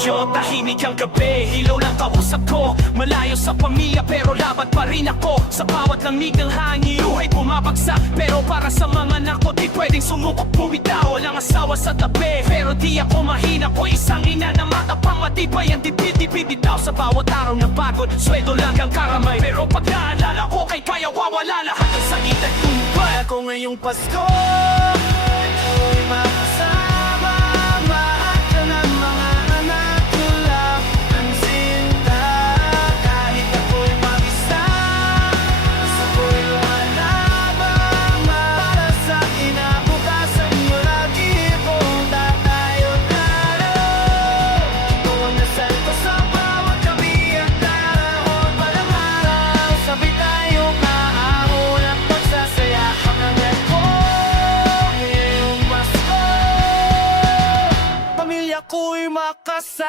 radyo, tahimik ang gabi. Ilaw lang kausap ko, malayo sa pamilya pero laban pa rin ako. Sa bawat langig ng hangin, luhay bumabagsak. Pero para sa mga anak ko, di pwedeng sumukot bumitaw. Walang asawa sa tabi, pero di ako mahina ko. Isang ina na matapang, matibay ang dibdib bitaw. Sa bawat araw ng pagod, sweldo lang ang karamay. Pero pag naalala ko, kay kaya wawala lahat ng sakit at tumbay. Ako ngayong Pasko ako'y makasama, mahal ka ng mga anak ko lang ang sinta. Kahit ako'y mag-isa, ako'y lumalabang para sa kinabukasan mo. Lagi kong tatayong araw. Ito ang dasal ko sa bawat gabi at daraon palang araw. Sabay tayong maahon at magsasaya hanggang ko ngayong Pasko. Pamilya ko'y makasama.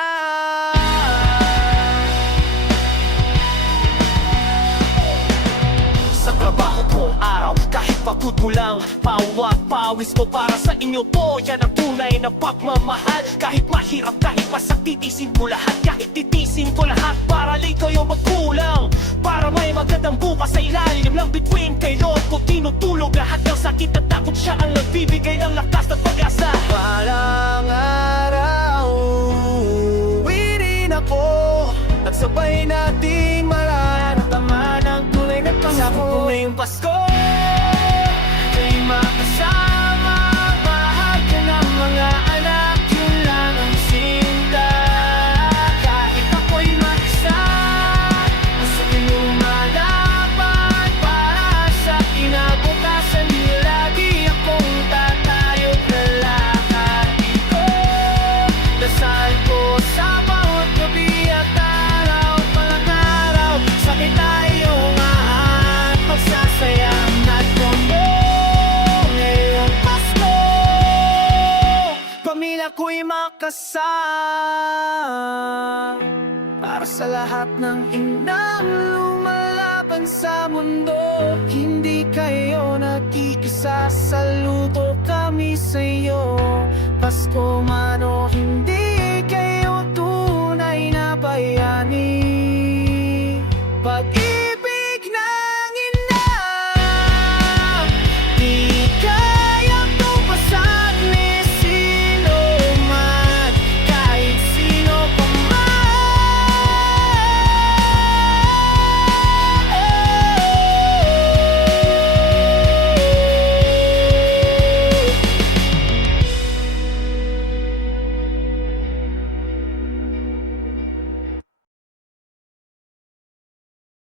Sa trabaho ko araw, kahit pagod mo lang, pawak pawis mo para sa inyo to. Yan ang tunay na pagmamahal. Kahit mahirap, kahit masak, titisin mo lahat. Kahit titisin ko lahat para late kayo magkulang. Para may magandang bukas sa ilalim ng bituin. Kay Lord ko tinutulog lahat ng sakit at takot. Siya ang nagbibigay ng lakas at pag-asa. Walang araw, uwi rin ako. Nagsabay nating maramdaman ang tunay na pangako. Ngayong Pasko ay makasama, mahal ka ng mga anak, yun lang ang sinta. Kahit ako'y mag-isa, ako'y lumalaban para sa kinabukasan. Lagi akong tatayo na lakad ito. Dasal ko sa bawat gabi at araw palang araw. Sakit tayong at magsasayang at mundo ngayong Pasko. Pamilya ko'y makasama para sa lahat ng inang lumalaban sa mundo. Hindi kayo nag-iisa, saludo kami sa'yo. Pasko man o